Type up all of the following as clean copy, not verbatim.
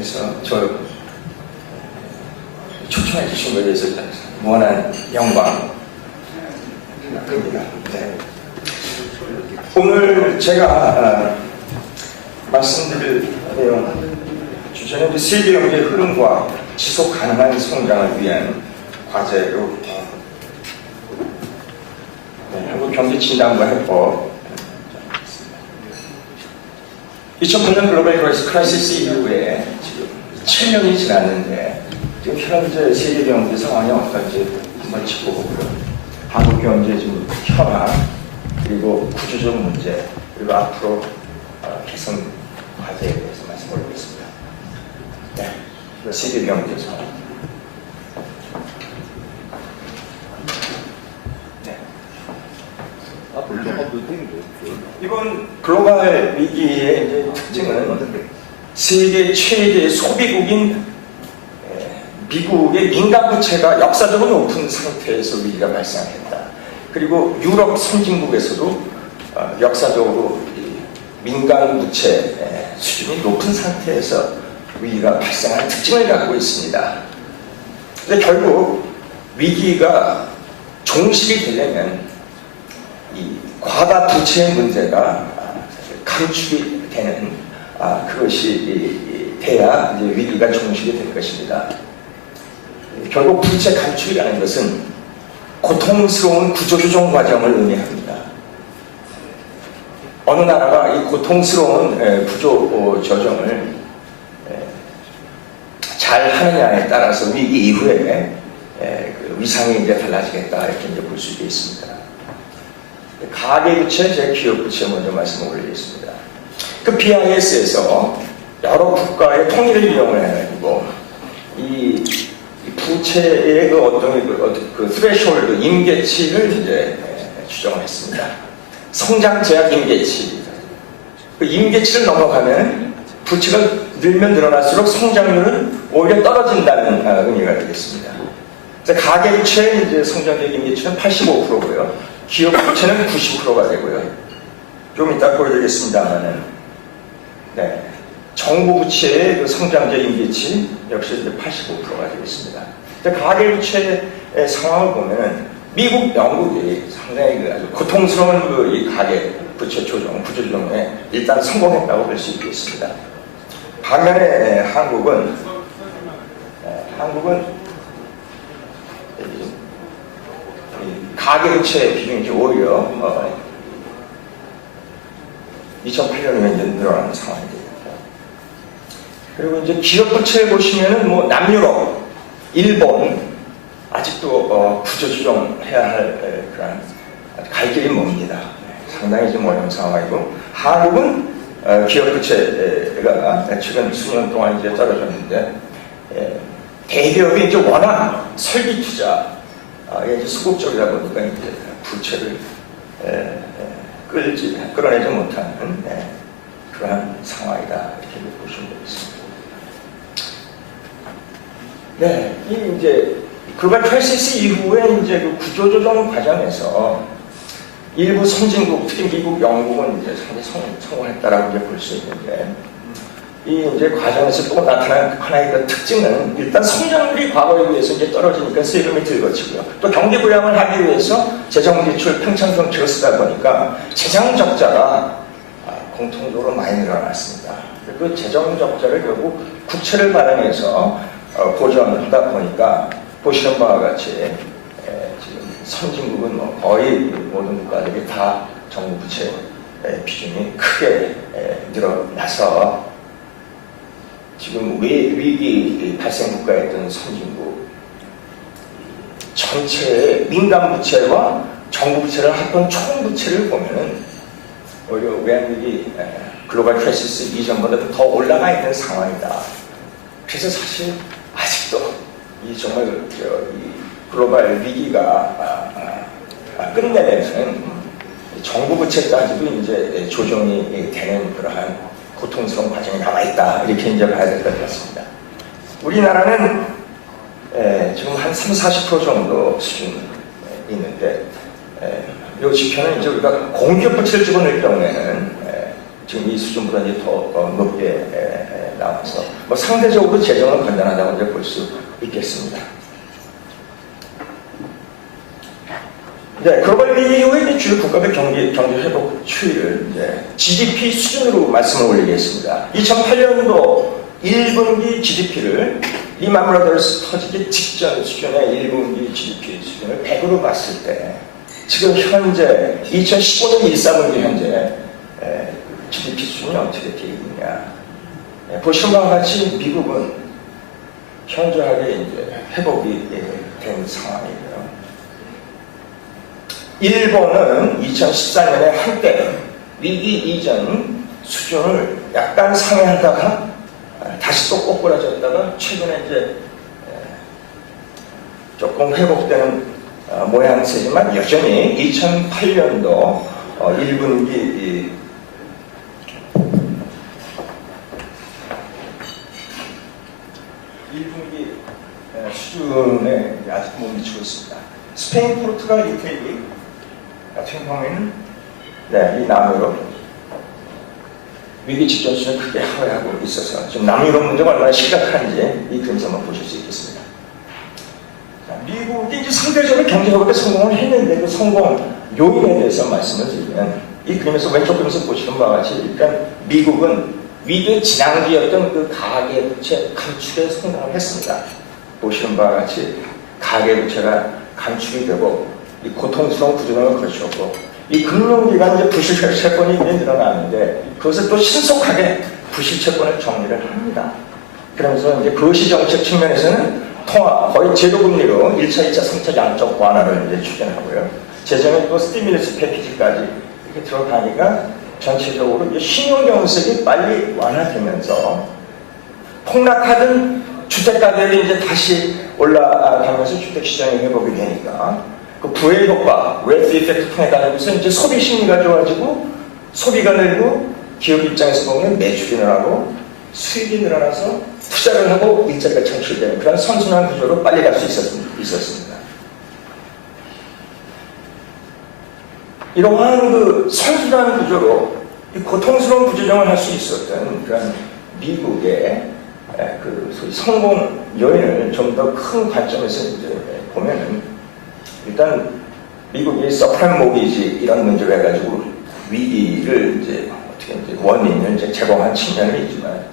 그래서 저 초청해 주신 것에 대해서 무한한 영광 생각합니다. 네. 오늘 제가 말씀드릴 내용 주제는 세계 경제의 흐름과 지속 가능한 성장을 위한 과제로 한국경제진단과 해법 2008년 글로벌 크라이시스 이후에 지금 7년이 지났는데 지금 현재 세계 경제 상황이 어떤지 한번 짚어보고요. 한국 경제 지금 현황 그리고 구조적 문제 그리고 앞으로 개선 과제에 대해서 말씀드리겠습니다. 네, 세계 경제 상황. 네. 이번 글로벌 위기의 이제 특징은 세계 최대 소비국인 미국의 민간 부채가 역사적으로 높은 상태에서 위기가 발생했다. 그리고 유럽 선진국에서도 역사적으로 민간 부채 수준이 높은 상태에서 위기가 발생한 특징을 갖고 있습니다. 근데 결국 위기가 종식이 되려면 이 과다 부채의 문제가 감축이 되는 그것이 돼야 이제 위기가 종식이 될 것입니다. 결국 부채 감축이라는 것은 고통스러운 구조조정 과정을 의미합니다. 어느 나라가 이 고통스러운 구조조정을 잘 하느냐에 따라서 위기 이후에 그 위상이 이제 달라지겠다 이렇게 이제 볼 수 있습니다. 가계부채, 제 기업부채 먼저 말씀을 올리겠습니다. 그 BIS에서 여러 국가의 통일을 이용을 해가지고 이 부채의 그 어떤 그 스레시홀드 임계치를 이제 추정을 했습니다. 성장 제약 임계치. 그 임계치를 넘어가면 부채가 늘면 늘어날수록 성장률은 오히려 떨어진다는 의미가 되겠습니다. 가계부채의 이제 성장률 임계치는 85%고요. 기업부채는 90%가 되고요. 좀 이따 보여드리겠습니다만은, 네. 정부부채의 그 성장률 임계치 역시 이제 85%가 되겠습니다. 가계부채의 상황을 보면은 미국, 영국이 상당히 그 아주 고통스러운 그 이 가계부채 조정, 구조조정에 일단 성공했다고 볼 수 있겠습니다. 반면에 한국은 가계부채 비중이 오히려 2008년에 이제 늘어나는 상황이 됩니다. 그리고 이제 기업부채 보시면은 뭐 남유럽, 일본 아직도 구조조정해야 할 그런 갈 길이 멉니다. 상당히 좀 어려운 상황이고 한국은 기업부채가 최근 수년 동안 이제 떨어졌는데 대기업이 이제 워낙 설비 투자 이제 수급적이다 보니까 이제 부채를 끌어내지 못하는 그러한 상황이다 이렇게 보시면 되겠습니다. 네, 이 이제 글로벌 크라이시스 이후에 이제 그 구조조정 과정에서 일부 선진국, 특히 미국, 영국은 이제 상당히 성공했다라고 이제 볼 수 있는데, 이 이제 과정에서 또 나타난 하나의 그 특징은 일단 성장률이 과거에 비해서 이제 떨어지니까 세금이 들거치고요. 또 경기 부양을 하기 위해서 재정 지출, 평창 정책을 쓰다 보니까 재정 적자가 공통적으로 많이 늘어났습니다. 그 재정 적자를 결국 국채를 발행해서 보전하다 보니까 보시는 바와 같이 지금 선진국은 뭐 거의 모든 국가들이 다 정부 부채 비중이 크게 늘어나서 지금 위기 발생 국가였던 선진국 전체의 민간 부채와 정부 부채를 합한 총 부채를 보면은 오히려 외환위기 글로벌 크라이시스 이전보다 더 올라가 있는 상황이다. 그래서 사실 아직도 이 정말 이 글로벌 위기가 끝내려면 정부 부채까지도 이제 조정이 되는 그러한 고통스러운 과정이 남아있다. 이렇게 이제 봐야 될 것 같습니다. 우리나라는 지금 한 30-40% 정도 수준이 있는데 이 지표는 이제 우리가 공기업 부채를 집어넣을 경우에는 지금 이 수준보다 이제 더 높게 나와서 뭐 상대적으로 재정은 건전하다고 이제 볼 수 있겠습니다. 네, 글로벌 위기 이후에 주요 국가별 경제 회복 추이를 이제 GDP 수준으로 말씀을 올리겠습니다. 2008년도 1분기 GDP를 리만 브라더스 터지기 직전 수준의 1분기 GDP 수준을 100으로 봤을 때 지금 현재 2015년 1사분기 현재 GDP 수준이 어떻게 되어 있느냐. 보시는 바와 같이 미국은 현저하게 이제 회복이 된 상황이고요. 일본은 2014년에 한때 위기 이전 수준을 약간 상회하다가 다시 또 꼬꾸라졌다가 최근에 이제 조금 회복되는 모양새지만 여전히 2008년도 1분기 수준에 아직 못 미치고 있습니다. 스페인, 포르투갈, 이태리 같은 경우에는 이 남유럽 위기 직전 수준을 크게 하회하고 있어서 지금 남유럽 문제가 얼마나 심각한지 이 그림에서 한번 보실 수 있겠습니다. 자, 미국이 이제 상대적으로 경제적으로 성공을 했는데 그 성공 요인에 대해서 말씀을 드리면 이 그림에서 왼쪽 그림에서 보시는 바와 같이 일단 미국은 위기 진앙기였던 그 가계부채 감축에 성공을 했습니다. 보시는 바와 같이 가계부채가 감축이 되고 이 고통스러운 구조등을 거쳤고 이 금융기관 이제 부실채권이 이제 늘어나는데 그것을 또 신속하게 부실채권을 정리를 합니다. 그러면서 이제 거시정책 측면에서는 통화 거의 제로금리로 1차, 2차, 3차 양적 완화를 이제 추진하고요. 재정에 또 스티뮬러스 패키지까지 이렇게 들어가니까 전체적으로 이제 신용경색이 빨리 완화되면서 폭락하던 주택가격이 이제 다시 올라가면서 주택시장이 회복이 되니까 그 부의 효과, 웨alth 이펙트 통해 가지고서 이제 소비 심리가 좋아지고 소비가 늘고 기업 입장에서 보면 매출이 늘어나고 수익이 늘어나서 투자를 하고 일자리가 창출되는 그런 선순환 구조로 빨리 갈 수 있었습니다. 이러한 그 선순환 구조로 고통스러운 부조정을 할 수 있었던 그런 미국의 그 소위 성공 요인을 좀 더 큰 관점에서 이제 보면은 일단 미국이 서프라임 모기지 이런 문제로 해가지고 위기를 이제 어떻게 이제 원인을 이제 제공한 측면이 있지만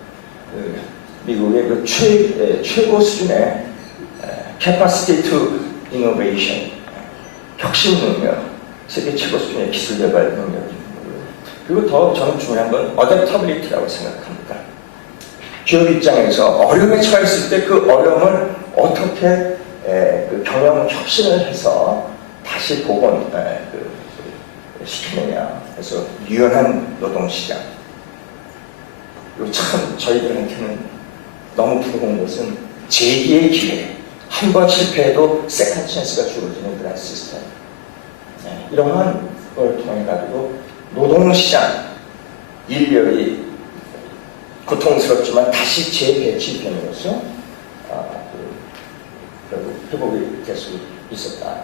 그 미국의 그 최고 수준의 capacity to innovation 혁신 능력, 세계 최고 수준의 기술 개발 능력 그리고 더 저는 중요한 건 adaptability라고 생각합니다. 기업 입장에서 어려움에 처했을 때 그 어려움을 어떻게 그 경영 혁신을 해서 다시 복원 시키느냐. 그래서 유연한 노동시장. 그리고 참 저희들한테는 너무 부러운 것은 재기의 기회. 한 번 실패해도 세컨 찬스가 주어지는 그런 시스템. 이러한 걸 통해 가지고 노동시장 인력이 고통스럽지만 다시 재배치됨으로써 결국 회복이 될 수 있었다.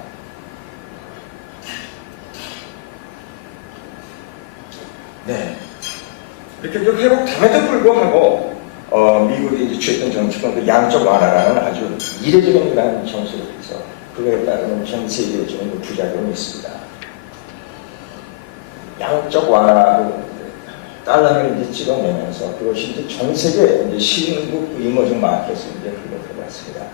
네. 이렇게 회복됨에도 불구하고 미국이 이제 취했던 정책은 그 양적 완화라는 아주 이례적인 그런 정책을 해서 그거에 따르는 전 세계적인 부작용이 있습니다. 양적 완화로 달러를 이제 찍어내면서 그것이 이제 전 세계 이제 신흥국 이머징 마켓에 이제 흘러들어갔습니다.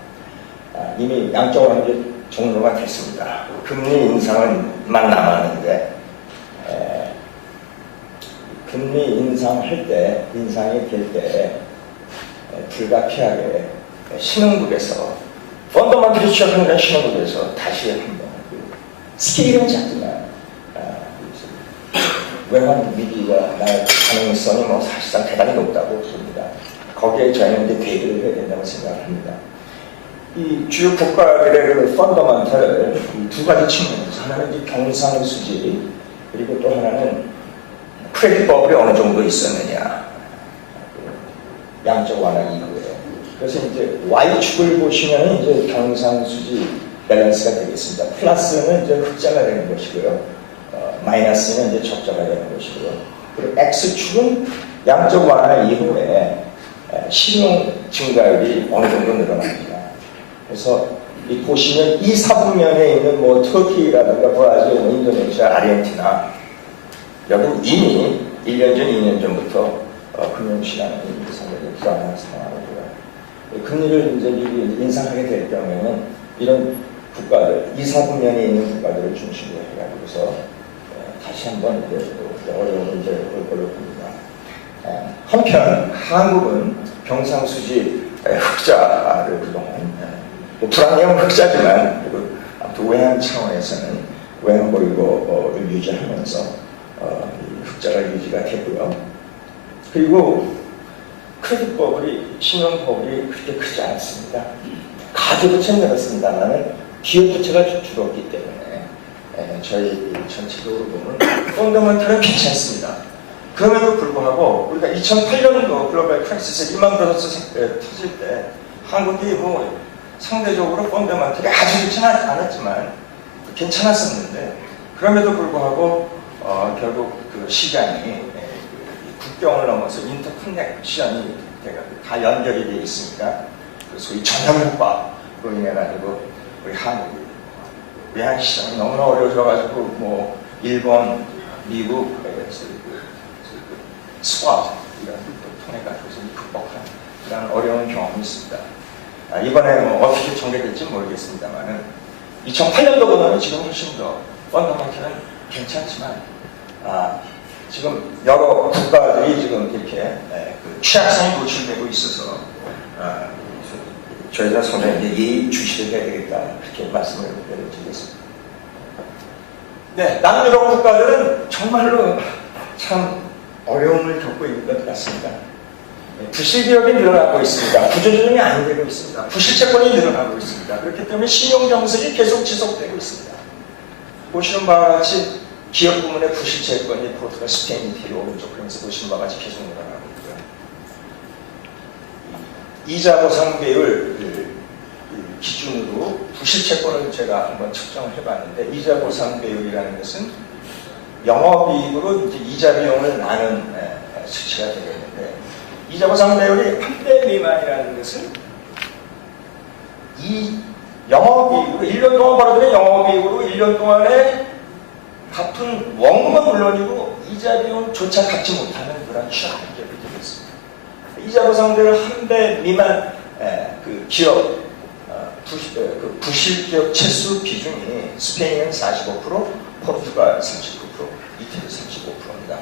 이미 양적 완화 이제 종료가 됐습니다. 금리 인상만 남았는데 금리 인상할 때 인상이 될 때 불가피하게 신흥국에서 펀더먼털이 취약한 신흥국에서 다시 한번 스케일은 작지만 외환 위기가 날 가능성이 뭐 사실상 대단히 높다고 봅니다. 거기에 저희는 이제 대비를 해야 된다고 생각을 합니다. 이 주요 국가들의 그 펀더먼털을 두 가지 측면에서 하나는 이제 경상수지 그리고 또 하나는 크레딧 버블이 어느 정도 있었느냐 양적 완화 이후에 그래서 이제 Y축을 보시면 이제 경상수지 밸런스가 되겠습니다. 플러스는 이제 흑자가 되는 것이고요. 마이너스는 이제 적자가 되는 것이고요. 그리고 X축은 양적 완화 이후에 신용 증가율이 어느 정도 늘어납니다. 그래서 이 보시면 이 사분면에 있는 뭐 터키라든가 브라질, 인도네시아, 아르헨티나 여기는 이미 1년 전, 2년 전부터 금융시장이 상당히 불안한 상황이고요. 금리를 이제 미국이 인상하게 될 경우에는 이런 국가들, 이 사분면에 있는 국가들을 중심으로 해가지고서 다시 한번 이제 어려운 문제를 올 걸로 봅니다. 한편 한국은 경상수지 흑자를 그동안 불안해온 흑자지만 그리고 아무튼 외환 차원에서는 외환 보유고를 유지하면서 흑자가 유지가 됐고요. 그리고 크레딧 버블이 신용버블이 그렇게 크지 않습니다. 가계부채는 늘었습니다만 기업부채가 줄었기 때문에 저희 전체적으로 보면 펀더멘털은 괜찮습니다. 그럼에도 불구하고 우리가 2008년도 글로벌 크라이시스 리만 브라더스 터질 때 한국이 뭐 상대적으로 펀더멘털이 아주 좋지는 않았지만 괜찮았었는데 그럼에도 불구하고 결국 그 시장이 국경을 넘어서 인터커넥션이 다 연결이 되어 있으니까 그 소위 전염 효과로 인해 가지고 우리 한국이 외환 시장이 너무나 어려워져가지고 뭐 일본, 미국 스왑 이런 것도 통해 가지고 극복한 그런 어려운 경험이 있습니다. 이번에 뭐 어떻게 전개될지 모르겠습니다만은 2008년도보다는 지금 훨씬 더 펀더멘털은 괜찮지만 지금 여러 국가들이 지금 이렇게 그 취약성이 노출되고 있어서 저희가 상당히 예의 주시를 해야 되겠다 이렇게 말씀을 드리겠습니다. 네, 남유럽 국가들은 정말로 참 어려움을 겪고 있는 것 같습니다. 부실기업이 늘어나고 있습니다. 구조조정이 안 되고 있습니다. 부실채권이 늘어나고 있습니다. 그렇기 때문에 신용경색이 계속 지속되고 있습니다. 보시는 바와 같이 기업 부문의 부실채권이 포르투갈, 스페인, 이태리 오른쪽 그러면서 보시는 바와 같이 계속 늘어나고 있고요. 이자 보상 배율 기준으로 부실채권을 제가 한번 측정을 해봤는데 이자 보상 배율이라는 것은 영업이익으로 이제 이자 비용을 나눈 수치가 되겠는데 이자 보상 배율이 3배 미만이라는 것은 이 영업이익으로 1년 동안 벌어들인 영업이익으로 1년 동안에 갚은 원금은 물론이고 이자 비용조차 갚지 못하는 그런 취약한 기업이 되겠습니다. 이자 보상 배율 1배 미만 그 기업 부실 기업 채수 비중이 스페인은 45%, 포르투갈 39%, 이태리 35%입니다.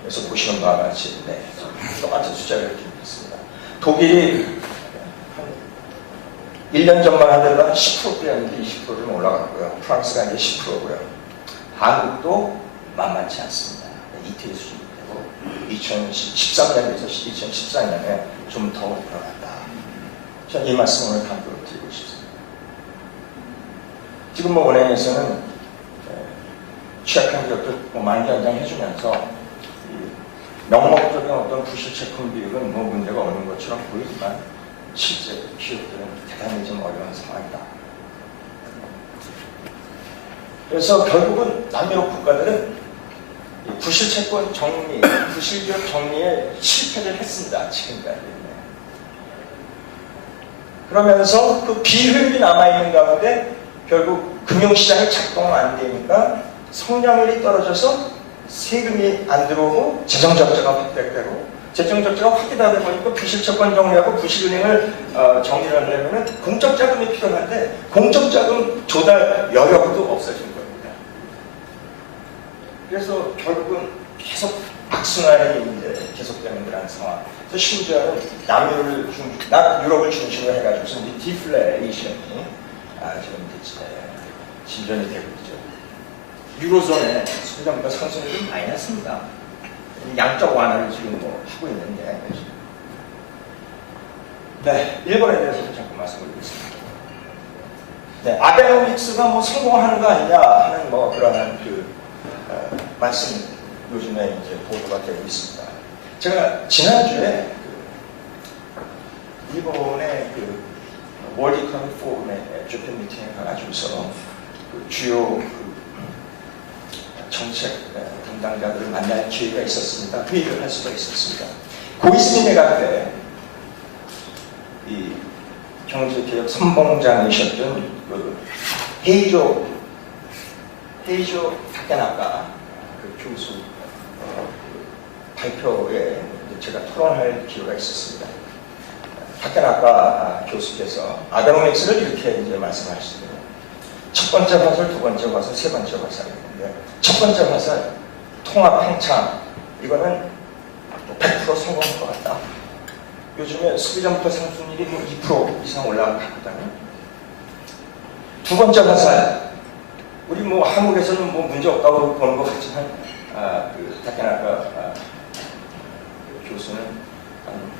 그래서 보시는 바와 같이 똑같은 숫자를 이렇게 있습니다. 독일이 한 1년 전만 하더라도 10%대였는데 20%좀 올라갔고요. 프랑스가 이제 10%고요. 한국도 만만치 않습니다. 이태리 수준이 되고 2013년에서 2014년에 좀 더 올라갔다. 저는 이 말씀을 강조를 드리고 싶습니다. 지금 뭐 은행에서는 취약한 기업들 많이 연장해주면서 명목적인 어떤 부실채권 비율은 뭐 문제가 없는 것처럼 보이지만 실제 기업들은 대단히 좀 어려운 상황이다. 그래서 결국은 남유럽 국가들은 부실채권 정리, 부실기업 정리에 실패를 했습니다. 지금까지. 그러면서 그 비효율이 남아있는 가운데 결국 금융시장이 작동 안 되니까 성장률이 떨어져서 세금이 안 들어오고 재정적자가 확대되고 재정적자가 확대되다 보니까 부실채권 정리하고 부실은행을 정리를 하려면 공적자금이 필요한데 공적자금 조달 여력도 없어진 겁니다. 그래서 결국은 계속 악순환이 이제 계속되는 그런 상황. 그래서 심지어는 유럽을 중심으로 해가지고서 디플레이션이 지금 진전이 되고 있죠. 유로존의 성장보다 상승률이 좀 많이 났습니다. 양적 완화를 지금 뭐 하고 있는데. 네, 일본에 대해서도 잠깐 말씀드리겠습니다. 네, 아베노믹스가 뭐 성공하는 거 아니냐 하는 뭐 그러한 말씀 요즘에 이제 보도가 되고 있습니다. 제가 지난주에 일본의 월드 이코노믹 포럼의 주변 미팅에 가가지고서 주요 정책 담당자들을 만날 기회가 있었습니다. 회의를 할 수가 있었습니다. 고이스민회가 때 이 경제개혁 선봉장이셨던 그 헤이조 타케나카 그 교수 발표에 제가 토론할 기회가 있었습니다. 타케나카 교수께서 아베노믹스를 이렇게 이제 말씀하시더라고요. 첫 번째 화살, 두 번째 화살, 세 번째 화살이었는데 첫 번째 화살 통합 팽창 이거는 100% 성공할 것 같다. 요즘에 소비자부터 상승률이 2% 이상 올라갔거든요. 두 번째 화살 우리 뭐 한국에서는 뭐 문제 없다고 보는 것 같지만 그 타케나카 교수는 한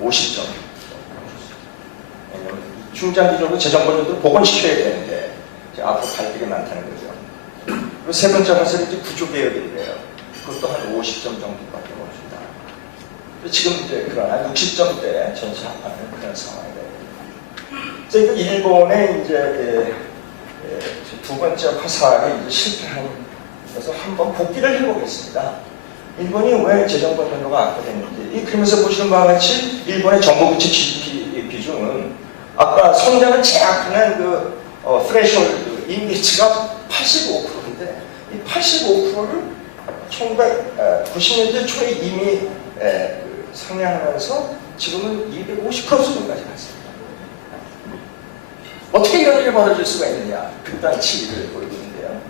50점. 왜냐면 중장기적으로 재정권도 복원시켜야 되는데 이제 앞으로 갈 길이 많다는 거죠. 그리고 세 번째 화살이 이제 구조개혁인데요. 그것도 한 50점 정도밖에 없습니다. 지금 이제 그러나 60점대 전체 합하는 그런 상황이 됩니다. 그래서 일본의 이제 두 번째 화살이 이제 실패한 그래서 한번 복귀를 해보겠습니다. 일본이 왜 재정권 변화가 악화됐는지 이 그림에서 보시는 바와 같이 일본의 정부부채 GDP 비중은 아까 성장을 제약하는 그 threshold 인디치가 85%인데 이 85%를 1990년대 초에 이미 상향하면서 지금은 250% 수준까지 갔습니다. 어떻게 이런 일이 벌어질 수가 있느냐 극단 치기를 보이고 있는데요.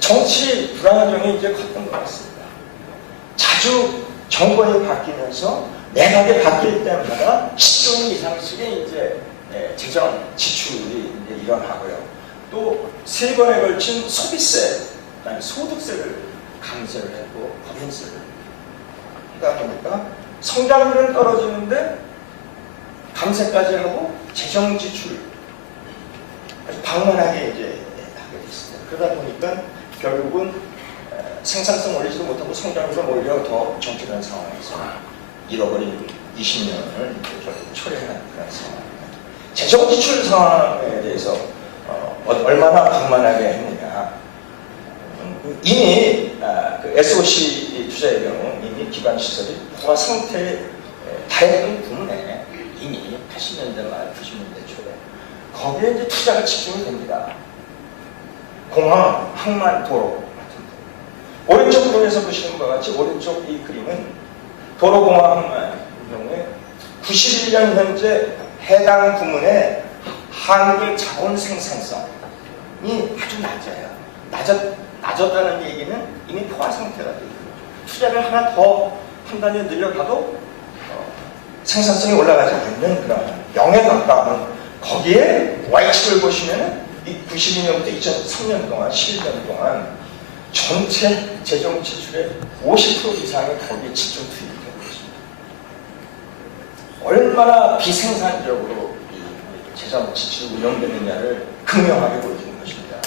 정치 불안정이 이제 컸던 것 같습니다. 자주 정권이 바뀌면서 내각이 바뀔 때마다 10조 이상씩의 이제 재정 지출이 이제 일어나고요. 또 세 번에 걸친 소비세, 소득세를 강제를 했고 법인세를 하다 보니까 성장률은 떨어지는데 감세까지 하고 재정 지출 아주 방만하게 이제 하게 됐습니다. 그러다 보니까 결국은 생산성 올리지도 못하고 성장률은 오히려 더 정체된 상황에서 잃어버린 20년을 결국 초래하는 그런 상황입니다. 재정 지출 상황에 대해서 얼마나 방만하게 했느냐. 이미 그 SOC 투자의 경우 이미 기반 시설이 포화 상태에 다했던 부분에 이미 80년대 말 90년대 초에 거기에 이제 투자가 집중이 됩니다. 공항, 항만, 도로 같은 부분. 오른쪽 부분에서 보시는 것 같이 오른쪽 이 그림은 도로, 공항, 항만의 경우에 91년 현재 해당 부문의 한계 자본 생산성이 아주 낮아요. 낮았다는 얘기는 이미 포화 상태가 되는 거죠. 투자를 하나 더 한 단위 늘려가도 생산성이 올라가지 않는 그런 0에 가까운 거기에 Y축을 보시면 이 92년부터 2003년 동안 11년 동안 전체 재정 지출의 50% 이상이 거기에 집중 투입이 되는 것입니다. 얼마나 비생산적으로 이 재정 지출이 운영되느냐를 극명하게 보여주는 것입니다.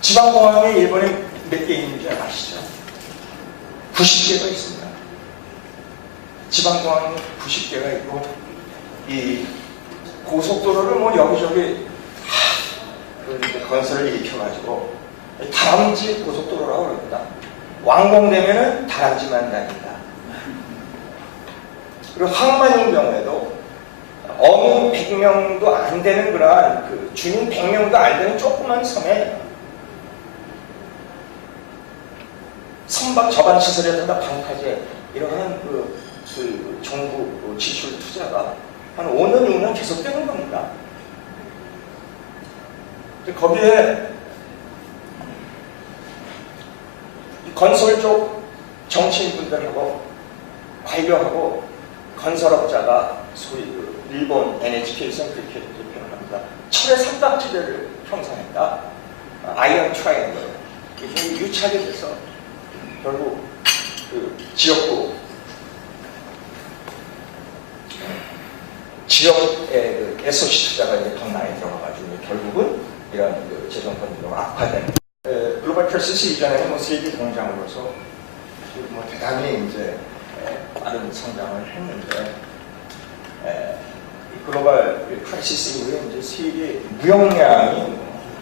지방공항이 일본에 몇 개 있는지 아시죠? 90개가 있습니다. 지방공항이 90개가 있고 이 고속도로를 뭐 여기저기 건설을 일으켜가지고 다람쥐 고속도로라고 그럽니다. 완공되면은 다람쥐만 다닌다. 그리고 항만인 경우에도 어민 100명도 안 되는 그러한 그 주민 100명도 안 되는 조그만 섬에 선박 저반 시설이라든가 방파제 이러한 그 정부 지출 투자가 한 5년, 6년 계속되는 겁니다. 거기에 건설 쪽 정치인분들하고 관료하고 건설업자가 소위 일본 NHK에서는 그렇게 표현을 합니다. 철의 삼각지대를 형성했다. 아이언 트라이앵글. 이게 유착이 돼서 결국 그 지역구 지역의 그 SOC 투자가 이제 더 많이 들어가가지고 결국은 이런 그 재정권 운동가 악화된 글로벌 크리시스 이전에는 뭐 세계 동장으로서 뭐 대단히 이제 빠른 성장을 했는데 이 글로벌 크리시스 이후에 이제 세계 무역량이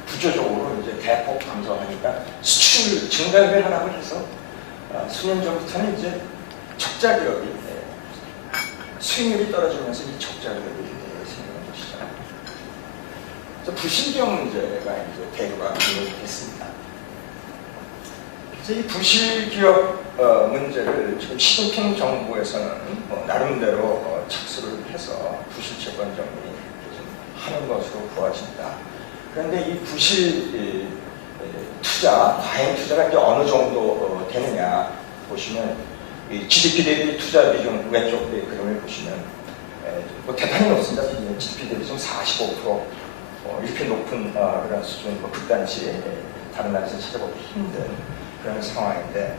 구조적으로 이제 대폭 감소하니까 수출 증가율이 하락을 해서 수년 전부터는 이제 적자 기업이 수익률이 떨어지면서 이 적자 기업이 생기는 것이죠. 그래서 부실기업 문제가 이제 대두가 됐습니다. 이 부실기업 문제를 지금 시진핑 정부에서는 나름대로 착수를 해서 부실채권 정리 하는 것으로 보아진다. 그런데 이 부실 투자, 과잉 투자가 이제 어느 정도 되느냐 보시면 이 GDP 대비 투자 비중 왼쪽 그림을 보시면 뭐 대단히 높습니다. GDP 대비 좀 45% 이렇게 높은 그런 수준, 극단치 다른 나라에서 찾아보기 힘든 그런 상황인데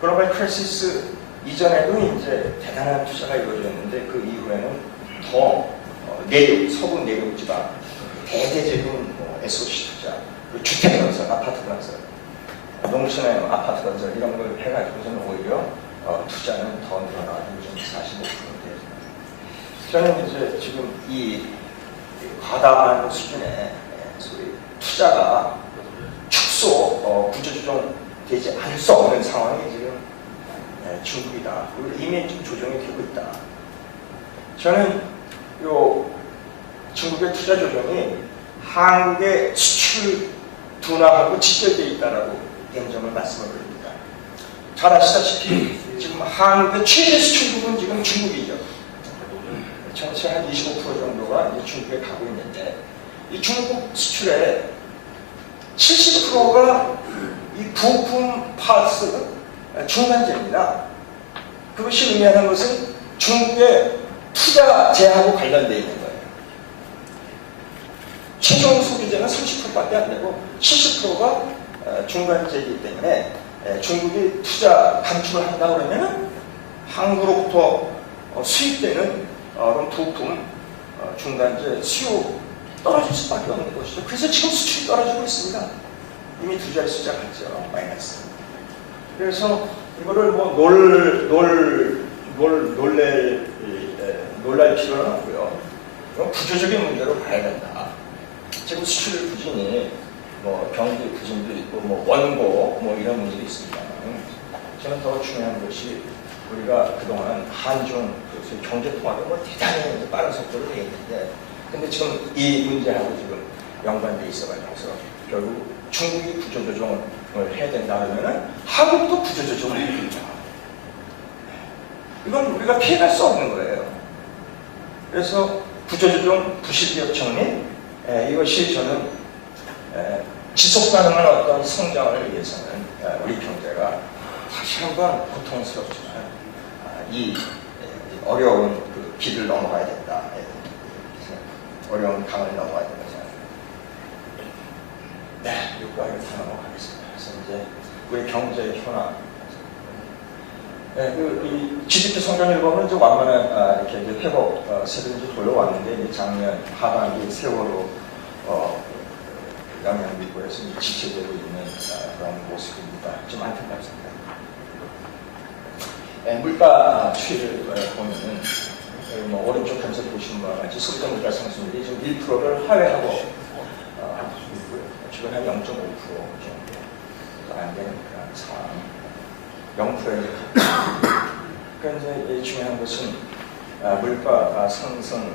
글로벌 크라이시스 이전에도 이제 대단한 투자가 이루어졌는데 그 이후에는 더 내륙, 서부 내륙 지방 대대적인 SOC 투자, 주택 건설, 아파트 건설, 농촌의 아파트 건설 이런 걸 해가지고서는 오히려 투자는 더 늘어나고 좀 45%인데 저는 이제 지금 이 과다한 수준의 소위 투자가 축소, 구조조정 되지 않을 수 없는 상황이 지금 중국이다. 그리고 이미 좀 조정이 되고 있다. 저는 요 중국의 투자 조정이 한국의 수출 둔화하고 직결되어 있다라고 개인적으로 말씀을 드립니다. 잘 아시다시피 지금 한국의 최대 수출국은 지금 중국이죠. 전체 한 25% 정도가 이제 중국에 가고 있는데 이 중국 수출의 70%가 이 부품 파트 중간재입니다. 그것이 의미하는 것은 중국의 투자 제하고 관련되어 있는 거예요. 최종 소비재는 30%밖에 안 되고 70%가 중간재이기 때문에 중국이 투자 감축을 한다 그러면 한국으로부터 수입되는 그런 부품 중간재 수요 떨어질 수밖에 없는 것이죠. 그래서 지금 수출이 떨어지고 있습니다. 이미 두 자리 숫자 갔죠. 마이너스. 그래서 이거를 뭐 놀랄 필요는 없고요. 이건 구조적인 문제로 봐야 된다. 지금 수출 부진이 뭐 경기 부진도 있고 뭐 원고 뭐 이런 문제도 있습니다. 저는 더 중요한 것이 우리가 그동안 한중 경제 통화가 뭐 대단히 빠른 속도로 되어 있는데 근데 지금 이 문제하고 지금 연관돼 있어가지고 결국 중국이 구조조정을 해야 된다 하면은 한국도 구조조정을 해야 된다. 이건 우리가 피해갈 수 없는 거예요. 그래서 구조조정 부실기업 정리 이것이 저는 지속 가능한 어떤 성장을 위해서는 우리 경제가 다시 한번 고통스럽지만 이 어려운 그 길을 넘어가야 된다. 어려운 강을 넘어가야 된다. 네, 여기까지 다 넘어가겠습니다. 그래서 이제 우리 경제의 현황. 이 GDP 성장률 보면 좀 완만한 이렇게 이제 회복 세력이 돌아왔는데 이제 작년 하반기 세월호 영향미국에서 지체되고 있는 그런 모습입니다. 좀 안타깝습니다. 물가 추이를 보면은 뭐 오른쪽 편에서 보시는 바와 같이 소비자 물가 상승률이 지금 1%를 하회하고 있고요. 지금 한 0.5% 정도 안 되는 그런 상황. 0%에 그러니까 이제 중요한 것은 물가 상승,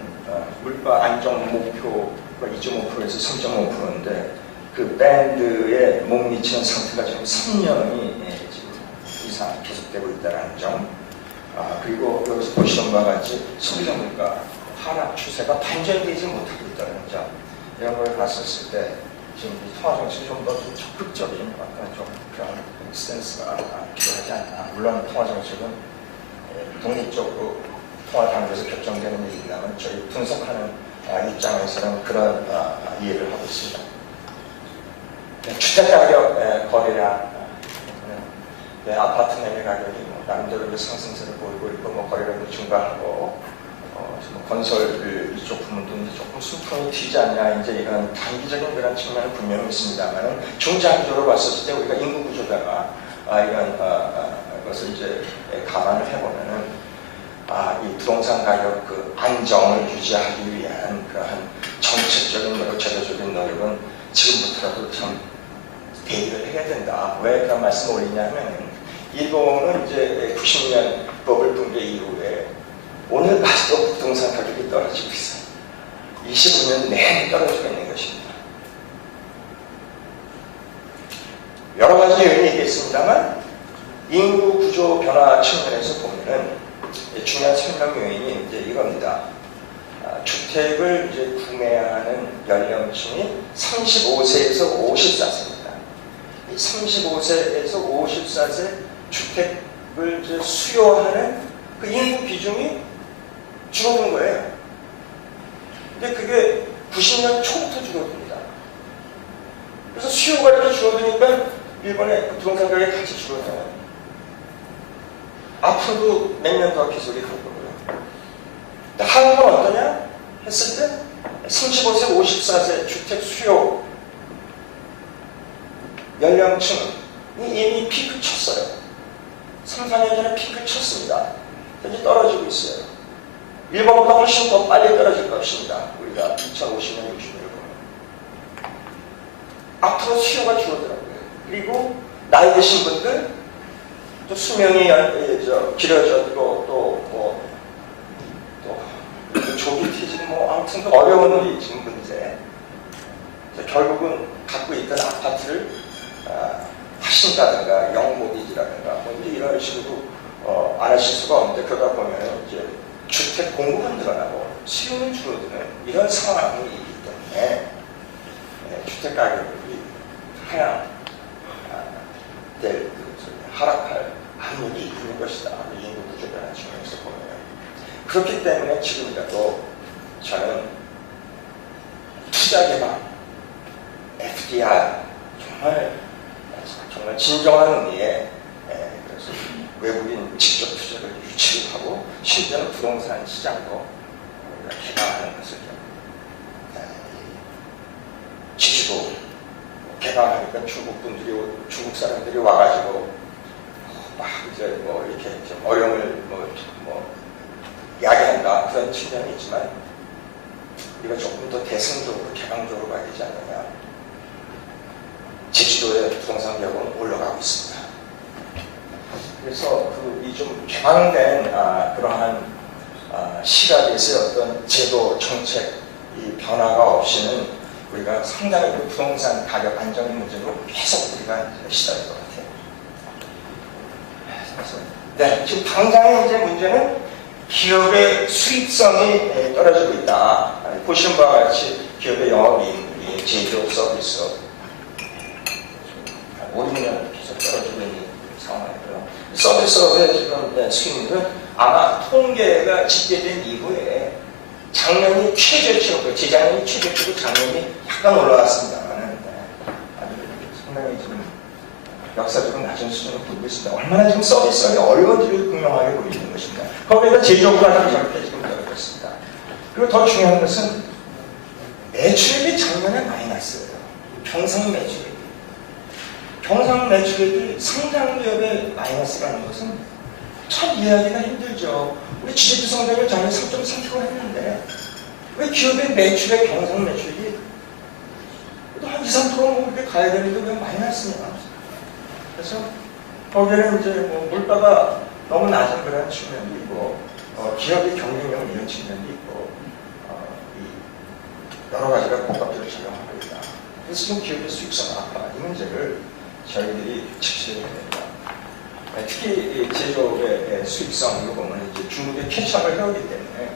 물가 안정 목표가 2.5%에서 3.5%인데 그 밴드에 못 미치는 상태가 지금 3년이 지금 이상 계속되고 있다는 점. 그리고 여기서 보시는 바와 같이 소비자 물가 하락 추세가 반전되지 못하고 있다는 점. 이런 걸 봤었을 때 지금 통화 정책이 좀 더 적극적인 어떤 좀 그런 스탠스가 필요하지 않나. 물론 통화 정책은 독립적으로 통화 당국에서 결정되는 일이라면 저희 분석하는 입장에서는 그런 이해를 하고 있습니다. 주택가격 거래량, 아파트 매매 가격이 뭐 나름대로 상승세를 보이고 있고 뭐 거래량도 증가하고 건설 이쪽 부문도 이제 조금 수평이 튀지 않냐 이제 이런 단기적인 그런 측면은 분명히 있습니다만은 중장기적으로 봤을 때 우리가 인구 구조다가 이런 것을 이제 감안을 해보면은 이 부동산 가격 그 안정을 유지하기 위한 그러한 정책적인 노력, 제도적인 노력은 지금부터라도 참 대비를 해야 된다. 왜 그런 말씀을 올리냐면 일본은 이제 90년 버블 붕괴 이후에 오늘까지도 부동산 가격이 떨어지고 있어요. 25년 내내 떨어지고 있는 것입니다. 여러 가지 요인이 있겠습니다만 인구 구조 변화 측면에서 보면은 중요한 설명 요인이 이제 이겁니다. 주택을 이제 구매하는 연령층이 35세에서 54세입니다. 이 35세에서 54세 주택을 이제 수요하는 그 인구 비중이 줄어든 거예요. 근데 그게 90년 초부터 줄어듭니다. 그래서 수요가 이렇게 줄어드니까 일본의 부동산 가격이 같이 줄어들어요. 앞으로도 몇 년 더 계속이 갈 거고요. 근데 한국은 어떠냐? 했을 때 35세, 54세 주택 수요 연령층이 이미 피크 쳤어요. 3, 4년 전에 피크 쳤습니다. 현재 떨어지고 있어요. 일본보다 훨씬 더 빨리 떨어질 것입니다. 우리가 2050년, 60년을 보면. 앞으로 수요가 줄어들어요. 그리고 나이 드신 분들, 또 수명이 길어졌고, 또 조기 퇴직, 아무튼 어려운 일이 지금 문제. 결국은 갖고 있던 아파트를 하신다든가, 영목이지라든가, 이런 식으로 안 하실 수가 없는데, 그러다 보면 이제 주택 공급은 늘어나고 수요는 줄어드는 이런 상황이 있기 때문에 주택 가격이 하락할 확률이 있는 것이다. 인구 구조 변화 측면에서 보면. 그렇기 때문에 지금이라도 저는 투자 개방, FDR, 정말 진정한 의미의 그래서 외국인 직접 투자를 유치를 하고 심지어는 부동산 시장도 개방하는 것을 제주도 개방하니까 중국 사람들이 와가지고 막 이제 이렇게 좀 어려움을 야기한다 그런 측면이 있지만 우리가 조금 더 대승적으로 개방적으로 가야 되지 않느냐. 제주도의 부동산 가격은 올라가고 있습니다. 그래서 이 좀 개방된 그러한 시각에서의 어떤 제도 정책 이 변화가 없이는 우리가 상당히 그 부동산 가격 안정의 문제로 계속 우리가 시달릴 것 같아요. 네, 지금 당장의 이제 문제는 기업의 수익성이 떨어지고 있다. 보시는 바와 같이 기업의 영업이익률이 제조업 서비스 5, 6년 계속 떨어지고 있는 상황이고요. 서비스업의 지금 수익률은 아마 통계가 집계된 이후에 작년이 최저치였고요. 재작년이 최저치고 작년이 약간 올라왔습니다만 아주 상당히 지금 역사적으로 낮은 수준을 보이고 있습니다. 얼마나 지금 서비스업이 어려운지를 분명하게 보이는 것입니다. 거기에다 제조업까지 저렇게 지금 떨어졌습니다. 그리고 더 중요한 것은 매출액이 작년에 마이너스예요. 경상 매출액이. 경상 매출액이 상장기업의 마이너스라는 것은 참 이해하기가 힘들죠. 우리 GDP 성장을 작년 3.3% 했는데 왜 기업의 매출액, 경상 매출이 한 2, 3% 그렇게 가야 되는데 왜 마이너스냐. 그래서 거기에는 이제 물가가 너무 낮은 그런 측면도 있고 기업의 경쟁력 이런 측면도 있고 여러 가지가 복합적으로 작용하고 있다. 그래서 지금 기업의 수익성 악화 이 문제를 저희들이 직시해야 됩니다. 특히 제조업의 수익성 이거 보면 이제 중국의 캐치업을 해오기 때문에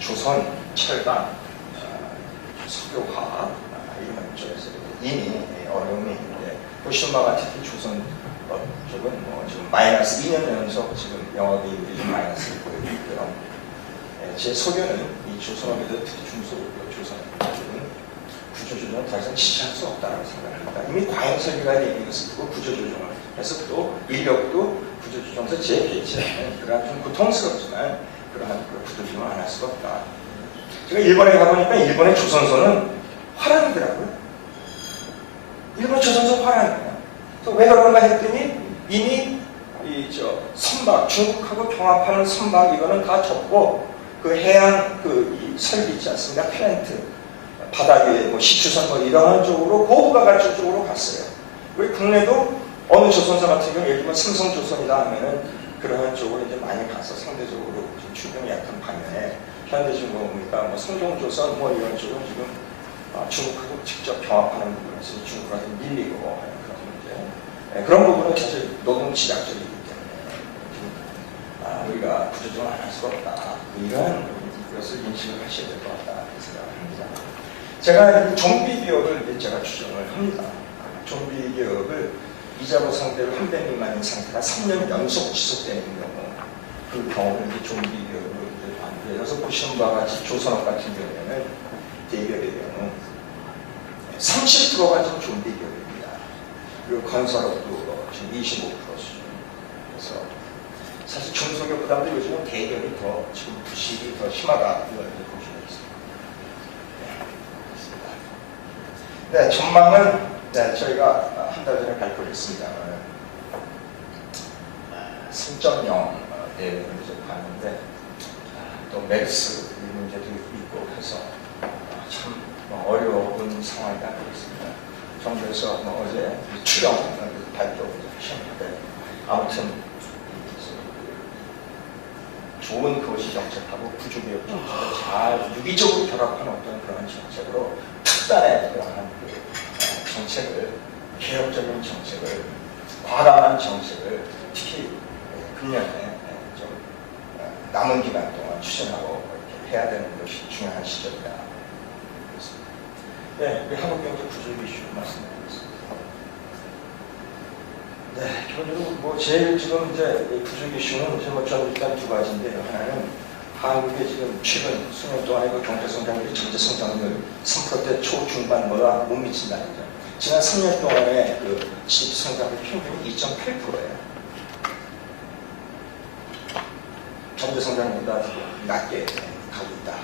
조선, 철강, 석유화학 이런 쪽에서 이미 어려움이 있는데 보시는 바와 특히 조선 쪽은 지금 마이너스 2년 연속 지금 영업이익률이 마이너스를 보이고 있고요. 제 소견은 이 조선업에도 특히 중소기업 조선 쪽은 구조조정을 더 이상 지지할 수 없다고 생각합니다. 이미 과잉 설비가 되는 것을 두고 구조조정을 해서 또 인력도 구조조정에서 재배치하는 그러한 좀 고통스럽지만 그러한 구조조정을 안 할 수가 없다. 제가 일본에 가보니까 일본의 조선소는 화랑이더라고요. 일본 조선소 화랑이에요. 그래서 왜 그런가 했더니 이미 선박, 중국하고 경합하는 선박 이거는 다 접고 그 해양 이 설비 있지 않습니까? 플랜트 바닥에 뭐 시추선 뭐 이러한 쪽으로 고부가 갈증 쪽으로 갔어요. 우리 국내도 어느 조선사 같은 경우 예를 들면 삼성조선이다 하면은 그러한 쪽으로 이제 많이 가서 상대적으로 좀 출병이 약한 반면에 현대중공업이니까 뭐 성종조선 뭐 이런 쪽은 지금 중국하고 직접 경합하는 부분에서 중국하고 밀리고 하는 그런 문제. 그런 부분은 사실 노동치약적이기 때문에 우리가 구조조정 안 할 수가 없다. 이런 것을 인식을 하셔야 될 것 같다 생각합니다. 제가 좀비 기업을 제가 추정을 합니다. 좀비 기업을 이자로 상대로 한 배 미만인 상태가 3년 연속 지속되는 경우, 그 경우를 이제 좀비 기업으로 만들어서 보시는 바와 같이 조선업 같은 경우에는 대기업의 경우 30%가 지금 좀비 기업입니다. 그리고 건설업도 지금 25% 수준. 그래서 사실 중소기업보다도 요즘은 대기업이 더 지금 부실이 더 심하다 이걸 보시면 있습니다. 네, 전망은 저희가 한 달 전에 발표를 했습니다. 3.0 내용을 이제 봤는데 또 메르스 이 문제도 있고 해서 참 어려운 상황이 되겠습니다. 정부에서 어제 추경 발표를 하셨는데 아무튼 좋은 거시 정책하고 구조개혁 정책을 잘 유기적으로 결합하는 어떤 그런 정책으로 특단의 그러한 정책을, 개혁적인 정책을, 과감한 정책을 특히 금년에 좀 남은 기간 동안 추진하고 이렇게 해야 되는 것이 중요한 시점이다. 네, 우리 한국경제 구조개혁 이슈 말씀드리겠습니다. 네, 기본적으로 뭐 제일 지금 이제 구조개혁 이슈는 이제 저는 일단 두 가지인데요. 하나는 한국의 지금 최근 수년 동안의 그 경제 성장률이 전체 성장률 3%대 초중반보다 못 미친다는 점. 지난 3년 동안의 그 GDP 성장률 평균이 2.8%예요. 전체 성장률보다 낮게 가고 있다.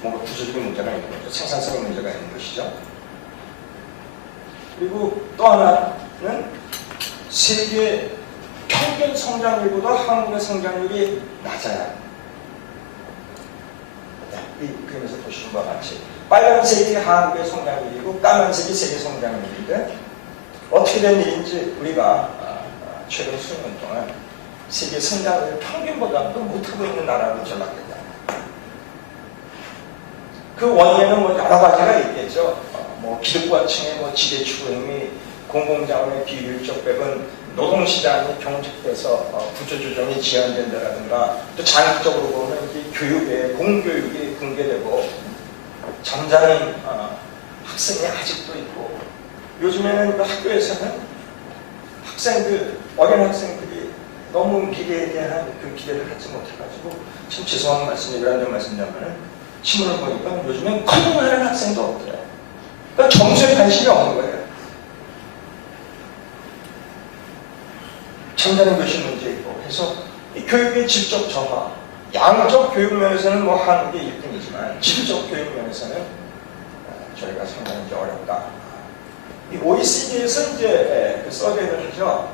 뭔가 구조적인 문제가 있는 거죠. 생산성의 문제가 있는 것이죠. 그리고 또 하나는 세계 평균 성장률보다 한국의 성장률이 낮아요. 이 그림에서 보시는 바와 같이 빨간색이 한국의 성장률이고 까만색이 세계 성장률인데 어떻게 된 일인지 우리가 최근 수년 동안 세계 성장률 평균보다도 못하고 있는 나라로 전락됐다. 그 원인에는 뭐 여러 가지가 있겠죠. 뭐 기득권층의 뭐 지배 추구행위, 공공자원의 비효율적 배분, 노동시장이 경직돼서 구조조정이 지연된다라든가 또 장기적으로 보면 이제 교육에 공교육이 붕괴되고 잠자는 학생이 아직도 있고 요즘에는 그 학교에서는 학생들, 어린 학생들이 너무 미래에 대한 그 기대를 갖지 못해가지고 참 죄송한 말씀이라는 말씀이라면 신문을 보니까 요즘엔 커닝하는 학생도 없더래요. 그러니까 점수에 관심이 없는 거예요. 잠자는 것이 문제이고 해서 이 교육의 질적 저하, 양적 교육 면에서는 뭐 한국이 1등이지만 질적 교육 면에서는 저희가 상당히 이제 어렵다. 이 OECD에서 이제 그 서베이를 하죠.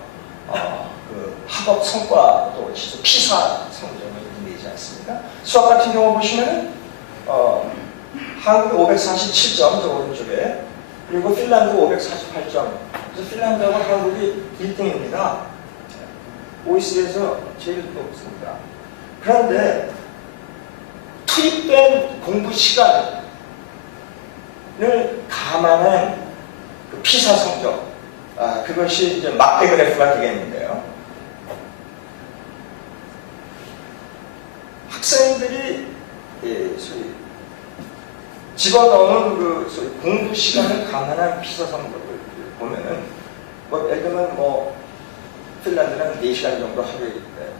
그 학업 성과도 지수 피사 성적을 내지 않습니까? 수학 같은 경우 보시면은 한국이 547점 저 오른쪽에 그리고 핀란드 548점. 그래서 핀란드하고 한국이 1등입니다. OECD에서 제일 높습니다. 그런데 투입된 공부 시간을 감안한 그 피사 성적, 그것이 이제 막대 그래프가 되겠는데요. 학생들이 소위 집어넣은 그 소위 공부 시간을 감안한 피사 성적을 보면은 뭐 예를 들면 뭐 핀란드는 4시간 정도 하루에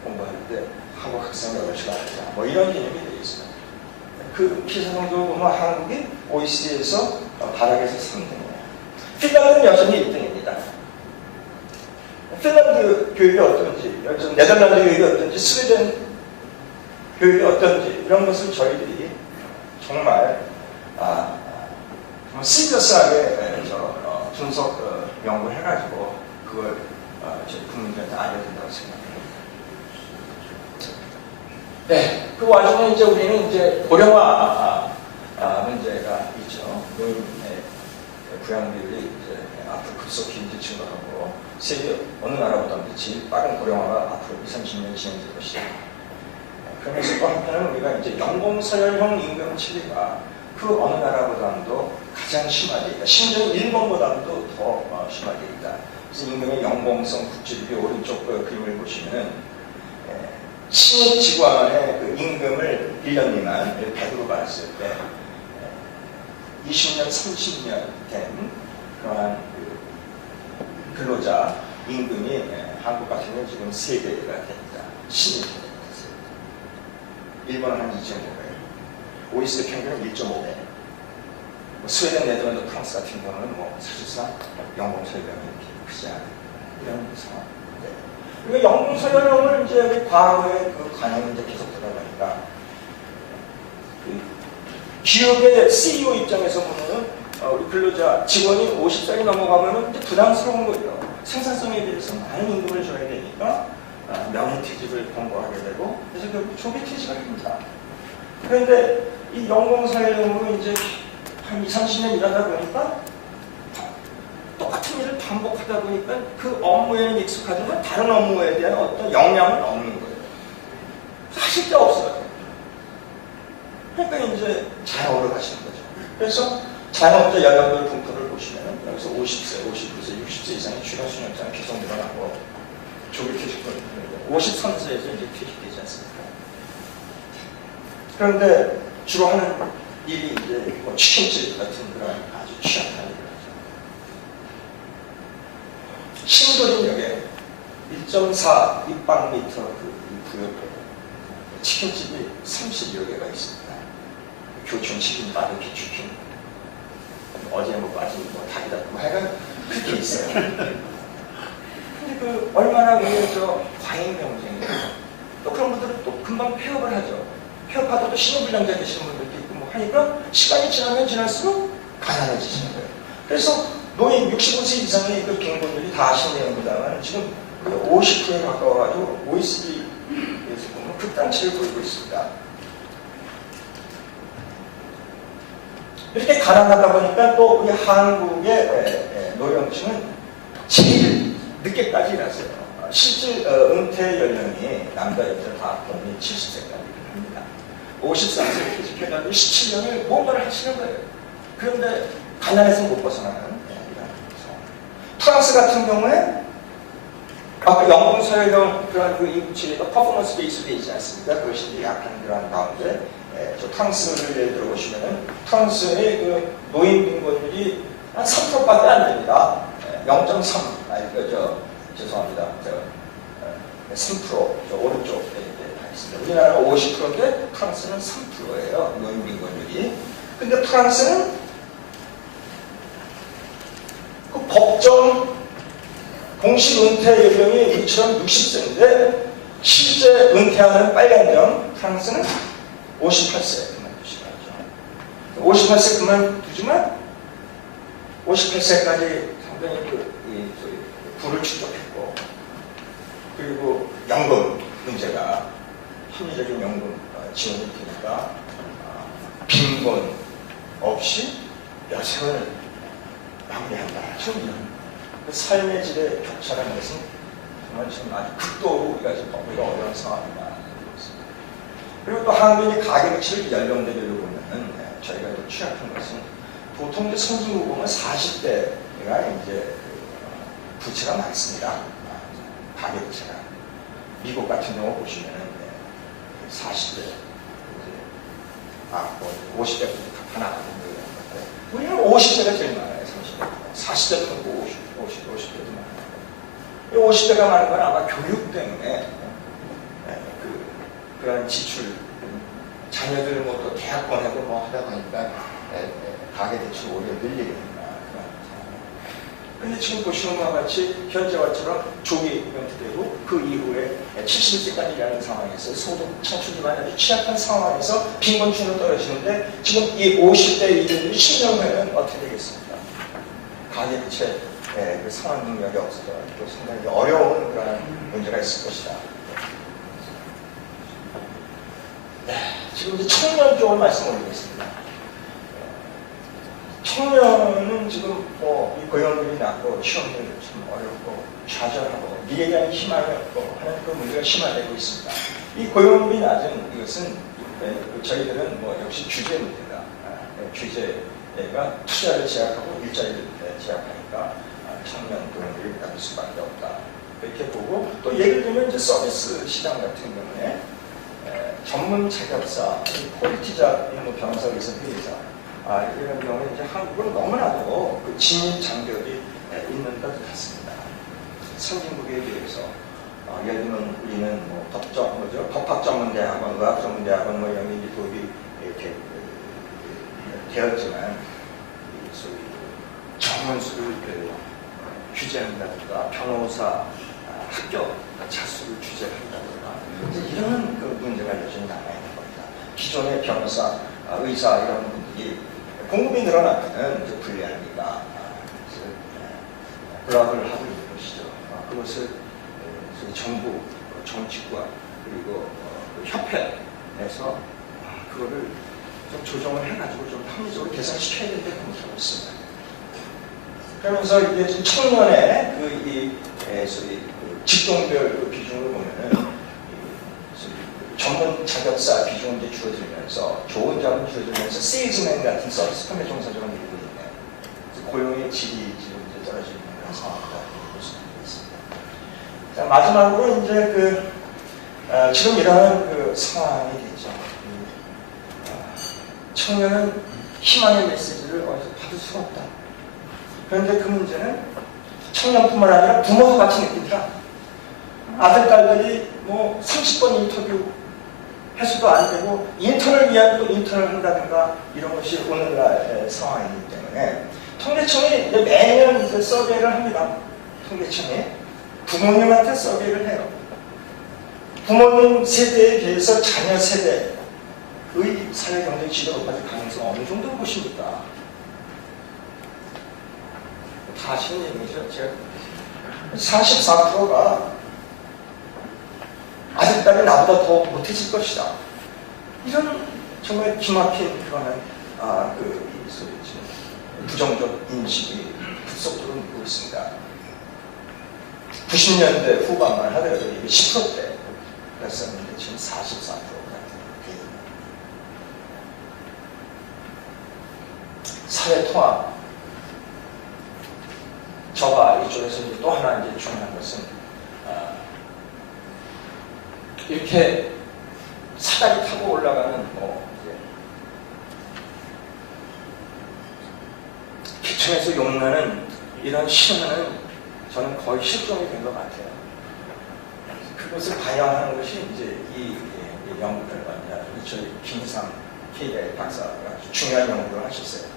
공부하는데 한국 학생이 8시간 하자. 뭐 이런 개념이 되어 있습니다. 그 피사 성적을 보면 한국이 OECD에서 바닥에서 3등이에요. 핀란드는 여전히 1등입니다. 핀란드 교육이 어떤지, 네덜란드 교육이 어떤지, 스웨덴 교육이 어떤지 이런 것을 저희들이 정말 시리어스하게 분석 연구해가지고 그걸 저희 국민들한테 알려야 된다고 생각합니다. 네, 그 와중에 이제 우리는 이제 고령화 문제가 있죠. 노인의 부양 비율이 이제 앞으로 급속히 이제 증가하고 세계 어느 나라보다도 제일 빠른 고령화가 앞으로 20, 30년 진행될 것이다. 그러면서 또 한편은 우리가 이제 연공서열형 임금 체계가 그 어느 나라보다도 가장 심하게 있다. 심지어 일본보다도 더 심하게 있다. 그래서 임금의 연공성 국제비율이 오른쪽 그림을 보시면은 신입직원의 그 임금을 1년 미만 100으로 봤을 때 20년, 30년 된 그러한 그 근로자 임금이 한국 같은 경우는 지금 3배가 됩니다. 신입 일본은 한 2.5배, OECD 평균은 1.5배, 스웨덴, 네덜란드, 프랑스 같은 경우는 사실상 연공서열형이 이렇게 크지 않은 이런 상황인데, 그러니까 연공서열형을 이제 과거에 그 관행이 이제 계속되다 보니까 기업의 CEO 입장에서 보면은 우리 근로자 직원이 50살이 넘어가면은 이제 부담스러운 거죠. 생산성에 대해서 많은 임금을 줘야 되니까 명예퇴직을 권고하게 되고, 그래서 결국 조기퇴직을 합니다. 그런데 이 연공서열형으로 이제 한 20, 30년 일하다 보니까 똑같은 일을 반복하다 보니까 그 업무에는 익숙하지만 다른 업무에 대한 어떤 영향은 없는 거예요. 하실 게 없어요. 그러니까 이제 자영업을 하시는 거죠. 그래서 자영업자 연령별 분포를 보시면 여기서 50세, 59세, 60세 이상의 출연 수년자는 계속 늘어나고 조기퇴직도 53세에서 이제 퇴직되지 않습니까? 그런데 주로 하는 일이 이제 치킨집 같은 그런 아주 취약한 일을 하죠. 신도림역에 1.4 입방미터 그 구역에 치킨집이 30여 개가 있습니다. 교촌치킨, 바베큐 치킨, 어제 빠진 닭이다, 하여간 그렇게 있어요. 근데 그 얼마나 저 과잉 경쟁이에요. 또 그런 분들은 또 금방 폐업을 하죠. 폐업하다도 신용불량자 되시는 분들도 있고 하니까 시간이 지나면 지날수록 가난해지시는 거예요. 그래서 노인 65세 이상의 그 빈곤율이 다 아시는 연구다만 지금 50%에 가까워가지고 OECD에서 보면 극단치를 보이고 있습니다. 이렇게 가난하다 보니까 또 우리 한국의 노령층은 제일 늦게까지 일하세요. 실질 은퇴 연령이 남자 여자 다 평균 70세까지 합니다. 54세 퇴직해가지고 17년을 뭔가를 하시는 거예요. 그런데 가난해서 못 벗어나는 이런 상황. 프랑스 같은 경우에 아까 연공서열형 그런 그 임금체계가 퍼포먼스 베이스로 있지 않습니까? 그것이 이제 약한 그런 가운데 저 프랑스를 예를 들어 보시면은 프랑스의 그 노인 빈곤율이 한 3%밖에 안 됩니다. 0.3 죄송합니다. 3% 저 오른쪽에 다 있습니다. 우리나라가 50%인데 프랑스는 3%예요. 노인 빈곤율이. 근데 프랑스는 그 법정 공식 은퇴 연령이 우리처럼 60세인데 실제 은퇴하는 빨간점 프랑스는 58세 그만두시죠. 58세 그만두지만 58세까지 상당히 부를 축적했고, 그리고 연금 문제가 합리적인 연금 지원이 되니까 빈곤 없이 여생을 마무리한다. 지금 삶의 질의 격차라는 것은 정말 지금 아주 극도로 우리가 지금 보기가 어려운 상황이다. 그리고 또 한국의 가계부채를 연령대별로 보면은 저희가 또 취약한 것은 보통 이제 선진국 보면 40대가 이제 부채가 많습니다. 가계부채가. 미국 같은 경우 보시면은 40대, 50대부터 갚아나가는 거예요. 우리는 50대가 제일 많아요. 40대도 많고 50대도 많아요. 50대가 많은 건 아마 교육 때문에 그런 지출, 자녀들을 뭐 또 대학 보내고 뭐 하다 보니까 가계대출 오히려 늘리는 근데 지금 보시는 것과 같이 현재와처럼 조기 은퇴되고 그 이후에 70세까지 일하는 상황에서 소득 창출이 아주 취약한 상황에서 빈곤층은 떨어지는데 지금 이 50대 이들이 10년 후에는 어떻게 되겠습니까? 가계부채 그 상환 능력이 없어서 또 상당히 어려운 그런 문제가 있을 것이다. 지금 이제 청년 쪽을 말씀 올리겠습니다. 청년은 지금 이 고용률이 낮고 취업률이 좀 어렵고 좌절하고 미래에 대한 희망이 없고 하는 그 문제가 심화되고 있습니다. 이 고용률이 낮은 이것은 저희들은 역시 규제 문제다. 규제가 투자를 제약하고 일자리를 제약하니까 청년 고용률이 낮을 수밖에 없다. 이렇게 보고 또 예를 들면 이제 서비스 시장 같은 경우에 전문 자격사, 퀄리티자, 변호사, 의사, 회의사 이런 경우에 이제 한국은 너무나도 그 진입 장벽이 있는 것 같습니다. 선진국에 비해서 예를 들면 우리는 법학전문대학원, 의학전문대학원 영역이 도입이 이렇게 되었지만 소위 전문수를 규제한다든가 변호사 합격 차수를 규제한다든가 이런 그 문제가 여전히 남아있는 겁니다. 기존의 변호사, 의사 이런 분들이 공급이 늘어나면 불리하니까 블락을 하고 있는 것이죠. 그것을 정부, 정치권 그리고 협회에서 그거를 좀 조정을 해가지고 좀 합리적으로 개선시켜야 되는데 못하고 있습니다. 그러면서 이게 지금 청년의 소위 직종별 비중을 보면은 전문 자격사 비중이 이제 줄어들면서 좋은 자본 줄어들면서 세일즈맨 같은 서비스 판매 종사자가 늘고 있네요. 고용의 질이 지금 이제 떨어지는 그런 상황이다 볼 수 있습니다. 자, 마지막으로 이제 지금 이러한 그 상황이 되죠. 청년은 희망의 메시지를 어디서 받을 수가 없다. 그런데 그 문제는 청년뿐만 아니라 부모도 같이 느낀다. 아들, 딸들이 30번 인터뷰 해서도 안 되고 인턴을 위한 또 인턴을 한다든가 이런 것이 오늘날 상황이기 때문에 통계청이 매년 이제 서베이를 합니다. 통계청이 부모님한테 서베이를 해요. 부모님 세대에 비해서 자녀 세대의 사회경제 지도로까지 가능성 어느 정도 보십니까? 다 아시는 얘기죠. 제가 44%가 아들, 딸이 나보다 더 못해질 것이다. 이런 정말 기막힌 그런 부정적 인식이 급속도로 늘고 있습니다. 90년대 후반만 하더라도 이게 10%대였었는데 지금 44%가 됩니다. 사회 통합. 저가 이쪽에서 또 하나 이제 중요한 것은 이렇게 사다리 타고 올라가는 기층에서 용나는 이런 신화는 저는 거의 실종이 된 것 같아요. 그것을 반영하는 것이 이제 이 연구 결과입니다. 저희 김상 K대 박사가 아주 중요한 연구를 하셨어요.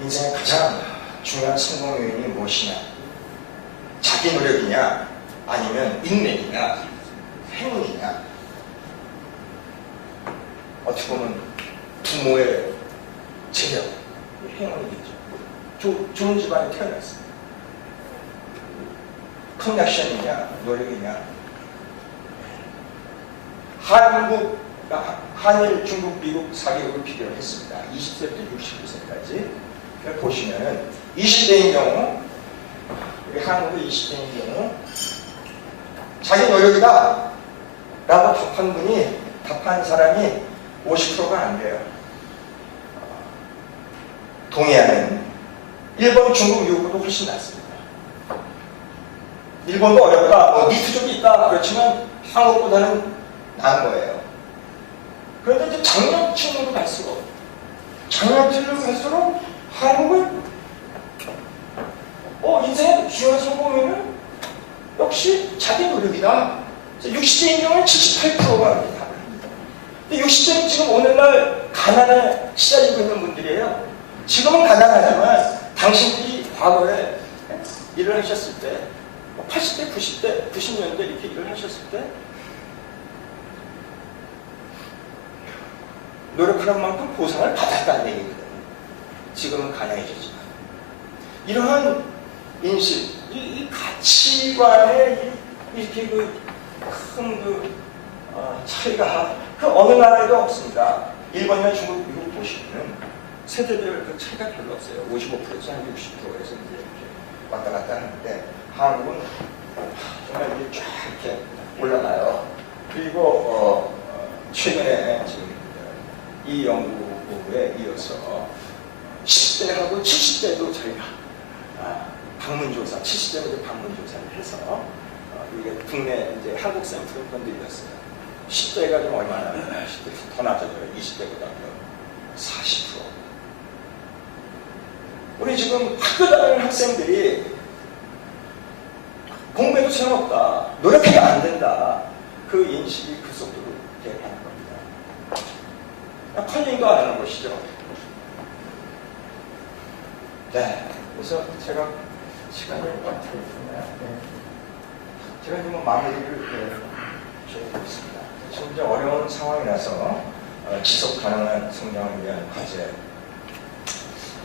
인생의 가장 중요한 성공 요인이 무엇이냐? 자기 노력이냐? 아니면 인맥이냐? 행운이냐? 어떻게 보면 부모의 재력, 행운이겠죠. 좋은 집안에 태어났습니다. 커넥션이냐, 노력이냐? 한일, 중국, 미국 4개국을 비교를 했습니다. 20세부터 69세까지. 보시면은 20대인 경우, 우리 한국의 20대인 경우, 자기 노력이다 라고 답한 사람이 50%가 안 돼요. 동해안은 일본, 중국, 미국보다 훨씬 낫습니다. 일본도 어렵다, 니트족이 있다, 그렇지만 한국보다는 나은 거예요. 그런데 이제 장년층으로 갈수록 한국은 인생의 중요한 성공에는 역시 자기 노력이다. 60대인 경우는 78%가 이렇게 답을 합니다. 60대는 지금 오늘날 가난에 시달리고 있는 분들이에요. 지금은 가난하지만 당신들이 과거에 일을 하셨을 때 80대, 90대, 90년대 이렇게 일을 하셨을 때 노력하는 만큼 보상을 받았다는 얘기거든요. 지금은 가난해졌지만 이러한 인식, 이 가치관의 이렇게 큰 차이가 어느 나라에도 없습니다. 일본이나 중국, 미국 보시면 세대별 그 차이가 별로 없어요. 55%에서 한 60%에서 이제 이렇게 왔다 갔다 하는데 한국은 정말 이게 쫙 이렇게 올라가요. 그리고 최근에 지금 이 연구에 이어서 10대하고 70대도 저희가 방문조사, 70대는 이제 방문조사를 해서 이게 국내 이제 한국 샘플을 건드렸어요. 10대가 좀 얼마나 10대에서 더 낮아져요. 20대보다 40%. 우리 지금 학교 다니는 학생들이 공부해도 소용없다. 노력해도 안 된다. 그 인식이 그 속도로 대입하는 겁니다. 컨닝도 안 하는 것이죠. 네. 그래서 제가 시간이 많다고 했나요? 네. 제가 지금 마무리를 적고 있습니다. 지금 이제 어려운 상황이라서 지속 가능한 성장을 위한 과제.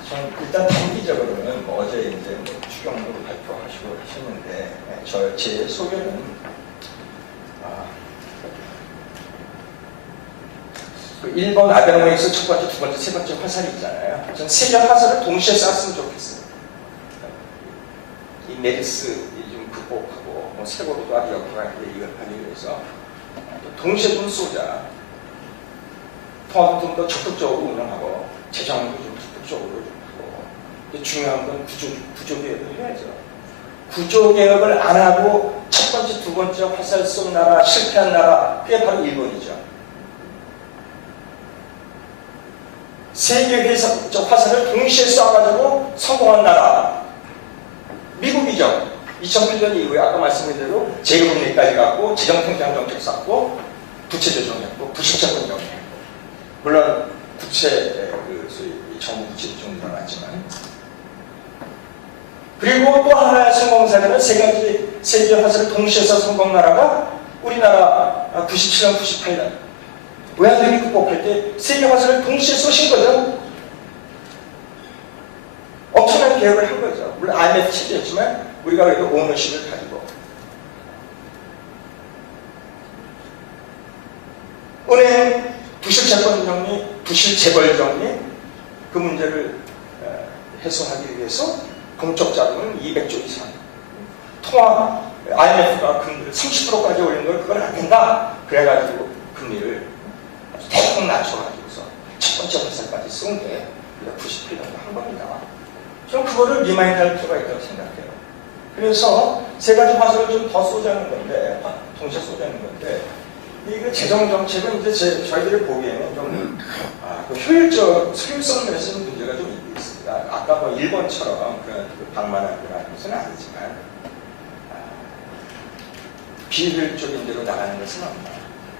저는 일단 단기적으로는 어제 이제 추경도 발표하시고 하셨는데 제 소견은 그 1번 아베노믹스 첫 번째, 두 번째, 세 번째 화살이 있잖아요. 전 세 개 화살을 동시에 쐈으면 좋겠어요. 이 메르스 좀 극복하고 세고로도 아주 역할하는데 이걸 하기 위해서 동시에 좀 쏘자. 통합을 좀 더 적극적으로 운영하고 재정도 좀 적극적으로 좀 하고 중요한 건 구조개혁을 해야죠. 구조개혁을 안 하고 첫 번째, 두 번째 화살 쏜 나라, 실패한 나라 그게 바로 일본이죠. 세계 회사 화살을 동시에 쏴가지고 성공한 나라 미국이죠. 2008년 이후에 아까 말씀드린 대로 재금리까지 갔고 재정통장 정책 쌓고 부채 조정했고 부실채권 정리했고 물론 부채 소위 정부 부채 좀 늘어났지만 그리고 또 하나의 성공 사례는 세 가지 세계 화살을 동시에 쏴 성공 나라가 우리나라 97년, 98년 외환위기 극복할 때 세계 화살을 동시에 쏘신 거죠. 엄청난 개혁을 한 거죠. 물론 IMF 체제였지만 우리가 그래도 오너십을 가지고 은행 부실채권 정리, 부실재벌 정리 그 문제를 해소하기 위해서 공적 자금은 200조 이상 통화 IMF가 금리를 30%까지 올린 걸 그건 안 된다. 그래가지고 금리를 대폭 낮춰가지고서 첫 번째 화살까지 쏜 게 우리가 98년도 한 겁니다. 저는 그거를 리마인드할 필요가 있다고 생각해요. 그래서 세 가지 화살을 좀 더 쏘자는 건데, 동시에 쏘자는 건데, 이거 재정 정책은 이제 저희들이 보기에는 좀 효율성 면에서는 문제가 좀 있습니다. 아까 뭐 일본처럼 그 방만하거나 것은 아니지만 비효율적인 대로 나가는 것은 없나.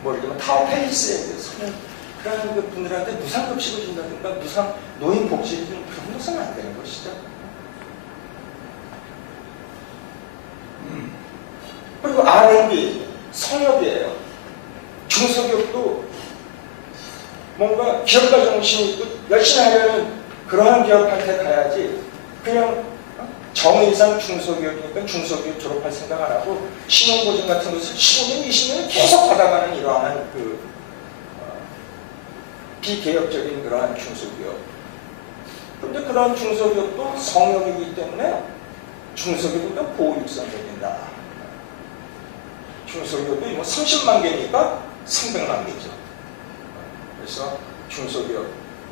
뭐 예를 들면 타워페이스에 대해서는 그런 분들한테 무상급식을 준다든가 무상 노인복지를 좀 그런 것은 안 되는 것이죠. 그리고 R&D, 성역이에요. 중소기업도 뭔가 기업가 정신이 있고 열심히 하려면 그러한 기업한테 가야지 그냥 정의상 중소기업이니까 중소기업 졸업할 생각 안 하고 신용보증 같은 것을 15년, 20년을 계속 받아가는 이러한 비개혁적인 그러한 중소기업. 그런데 그런 중소기업도 성역이기 때문에 중소기업도 보호 육성적인다. 중소기업도 뭐 30만 개니까 300만 개죠. 그래서 중소기업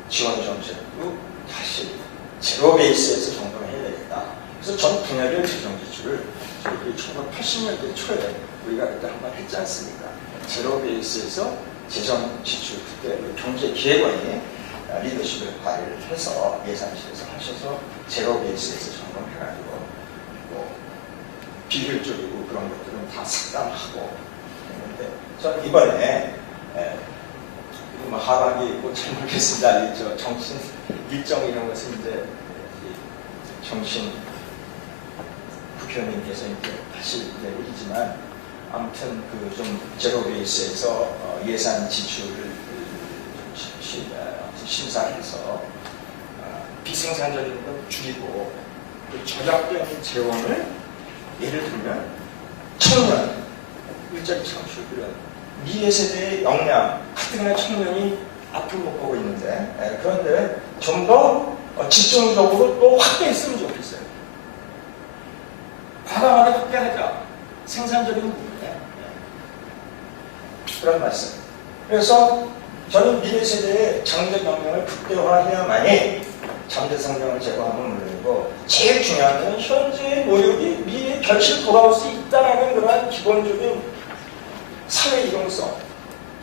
지원 정책도 다시 제로 베이스에서 점검을 해야 되겠다. 그래서 전 분야별 재정 지출을 저희들이 1980년대 초에 우리가 그때 한번 했지 않습니까? 제로 베이스에서 재정 지출 그때 경제기획원이 리더십을 발휘를 해서 예산실에서 하셔서 제로 베이스에서 점검해가지고 뭐 비효율적이고 그런 것들은 다 삭감하고 했는데 전 이번에 뭐 하반기 뭐 잘 모르겠습니다. 저 정신 일정 이런 것은 이제 정신 부표님께서 이제 다시 내리지만 아무튼 그 좀 제로 베이스에서 예산 지출을 심사해서 비생산적인 걸 줄이고 저작된 재원을 예를 들면 청년 일자리 창출 그런 미래 세대의 역량 가뜩이나 청년이 앞을 못 보고 있는데 그런데 좀 더 집중적으로 또 확대했으면 좋겠어요. 과감하게 확대하자. 생산적인 부분에. 그런 말씀. 그래서 저는 미래 세대의 장제경영을 극대화해야만이 잠재성장을 제거하면 물론이고 제일 중요한 건 현재의 노력이 미래에 결실 돌아올 수 있다는 그런 기본적인 사회 이동성.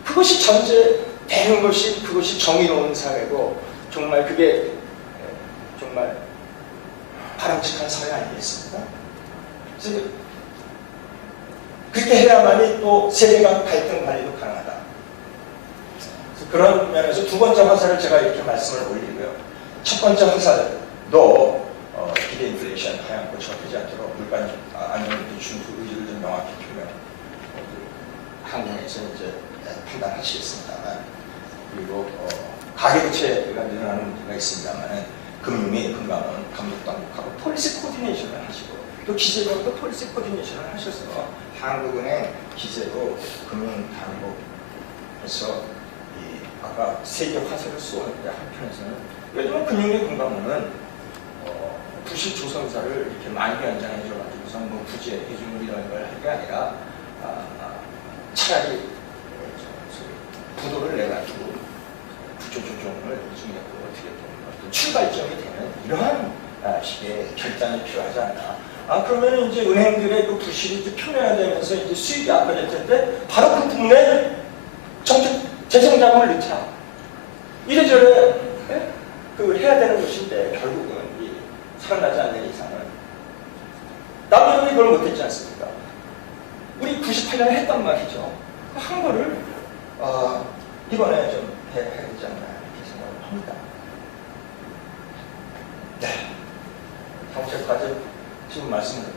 그것이 전제되는 것이 그것이 정의로운 사회고 정말 그게 정말 바람직한 사회 아니겠습니까? 그래서 그렇게 해야만이 또 세대 간 갈등 관리도 가능하다. 그런 면에서 두 번째 화살을 제가 이렇게 말씀을 올리고요. 첫 번째 화살도 기대 인플레이션 하향 고쳐되지 않도록 물가 안정을 주는 그 의지를 좀 명확히 표명 한국에서 이제 판단하시겠습니다만 그리고 가계부채가 늘어나는 문제가 있습니다만 금융위, 금감원, 감독당국하고 폴리시 코디네이션을 하시고 또 기재부도 폴리시 코디네이션을 하셔서 한국은행 기재부 금융당국에서 아까 세계 화살을 쏘는데 한편에서는 요즘은 금융위 금감원은 부실 조선사를 이렇게 많이 연장해줘가지고서 뭐 부재 해주물 이런 걸 할 게 아니라 차라리 부도를 내가지고 구조조정을 중요하고 어떻게 보면 출발점이 되는 이러한 식의 결단이 필요하지 않나. 그러면 이제 은행들의 그 부실이 이제 표면화되면서 이제 수익이 악화될 텐데 바로 그 부분에 정책 재정자금을 넣자. 이래저래 그 해야 되는 것인데 결국은 이 살아나지 않는 이상은 남들은 이걸 못했지 않습니까? 우리 98년에 했단 말이죠. 한 거를 이번에 좀 해야 되지 않나 이렇게 생각을 합니다. 네. 정책 과제 지금 말씀드린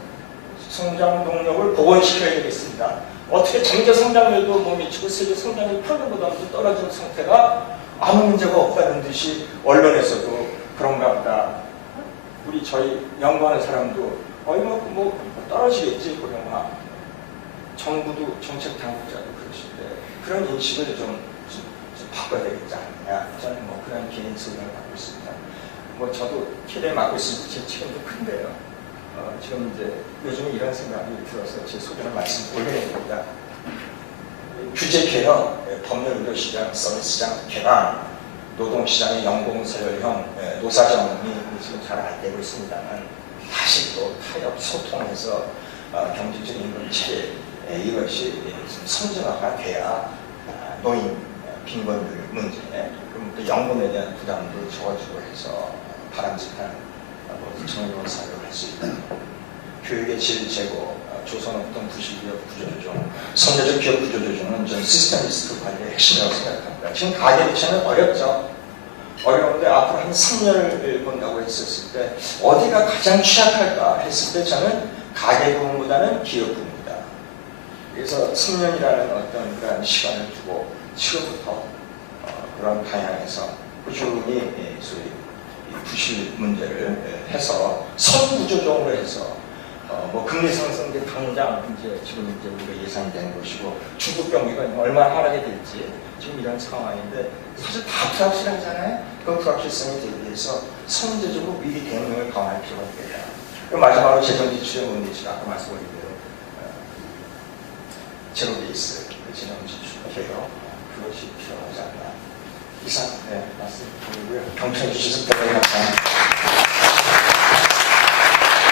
성장 동력을 복원시켜야 되겠습니다. 어떻게 장기 성장률도 못 미치고 세계 성장률 평균보다도 떨어진 상태가 아무 문제가 없다는 듯이 언론에서도 그런가 보다. 저희 연구하는 사람도 뭐 떨어지겠지 그러나 정부도 정책 당국자도 그러신데 그런 인식을 좀 바꿔야 되겠지 않느냐. 저는 뭐 그런 개인 소견을 갖고 있습니다. 뭐 저도 TL에 맡고 있으니까 제 책임도 큰데요. 지금 이제 요즘에 이런 생각이 들어서 제 소견을 말씀 올려냅니다. 규제 개혁, 법률 의료시장, 서비스시장 개방, 노동시장의 연공서열형, 노사정이 지금 잘 안 되고 있습니다만 다시 또 타협, 소통해서 경제적 임금 체계 이것이 선진화가 돼야 노인 빈곤율 문제, 그럼 또 연금에 대한 부담도 적어지고 해서 바람직한 정의로운 사회를 할 수 있다. 교육의 질 제고, 조선업종 부실기업 구조조정, 선제적 기업 구조조정은 전 시스템 리스크 관리의 핵심이라고 생각합니다. 지금 가계부채는 어렵죠. 어려운데 앞으로 한 3년을 본다고 했었을 때 어디가 가장 취약할까 했을 때 저는 가계 부분보다는 기업 부분이다. 그래서 3년이라는 어떤 그런 시간을 두고 지금부터 그런 방향에서 꾸준히 소위 부실 문제를 해서 선구조정으로 해서 뭐 금리 상승제 당장 이제 지금 이제 우리가 예상이 되는 것이고 중국 경기가 얼마나 하락이 될지 지금 이런 상황인데 사실 다 불확실하잖아요. 그 불확실성에 대비해서 선제적으로 미리 대응을 강화할 필요가 있겠다. 그리고 마지막으로 재정지출의 문제를 아까 말씀드린 대로 제로베이스 재정지출 개혁 그것이 필요하지 않나. 이상 말씀드리고요. 경청해 주셔서 대단히 감사합니다.